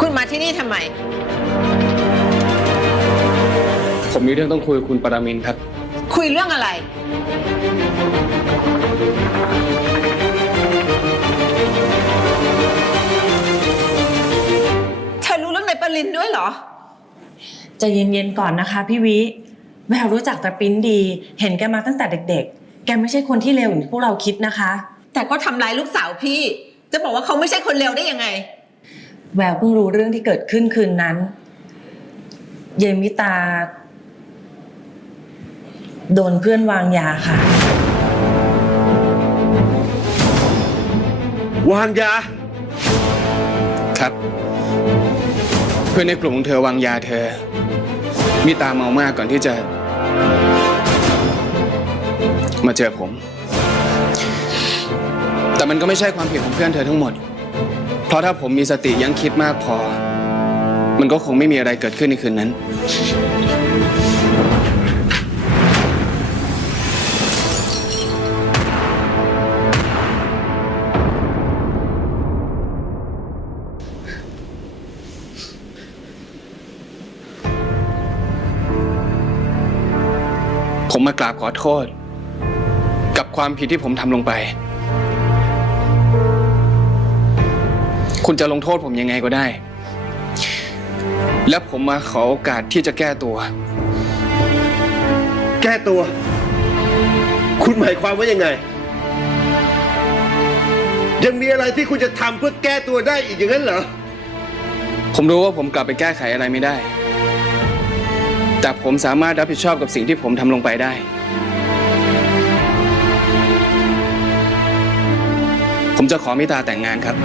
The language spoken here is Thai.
คุณมาที่นี่ทำไม ผมมีเรื่องต้องคุยกับคุณปรามินครับ คุยเรื่องอะไร เธอรู้เรื่องในปรินด้วยเหรอใจะเย็นๆก่อนนะคะพี่วิแววรู้จักแต่ปิ้นดี เห็นแกมาตั้งแต่เด็ก ๆ แกไม่ใช่คนที่เลวอย่างที่พวกเราคิดนะคะ แต่ก็ทำร้ายลูกสาวพี่ จะบอกว่าเขาไม่ใช่คนเลวได้ยังไง แววเพิ่งรู้เรื่องที่เกิดขึ้นคืนนั้น เยมิตา โดนเพื่อนวางยาค่ะ วางยา ครับเพื่ อนในกลุ่มของเธอวางยาเธอ มีตาเมามากก่อนที่จะ มาเจอผม แต่มันก็ไม่ใช่ความผิดของเพื่อนเธอทั้งหมด เพราะถ้าผมมีสติยังคิดมากพอ มันก็คงไม่มีอะไรเกิดขึ้นในคืนนั้น ผมมากราบขอโทษ กับความผิดที่ผมทำลงไป คุณจะลงโทษผมยังไงก็ได้ และผมมาขอโอกาสที่จะแก้ตัว แก้ตัว คุณหมายความว่ายังไง ยังมีอะไรที่คุณจะทำเพื่อแก้ตัวได้อีกอย่างนั้นเหรอ ผมรู้ว่าผมกลับไปแก้ไขอะไรไม่ได้ แต่ผมสามารถรับผิดชอบกับสิ่งที่ผมทำลงไปได้ ผมจะขอมิตาแต่งงานครับ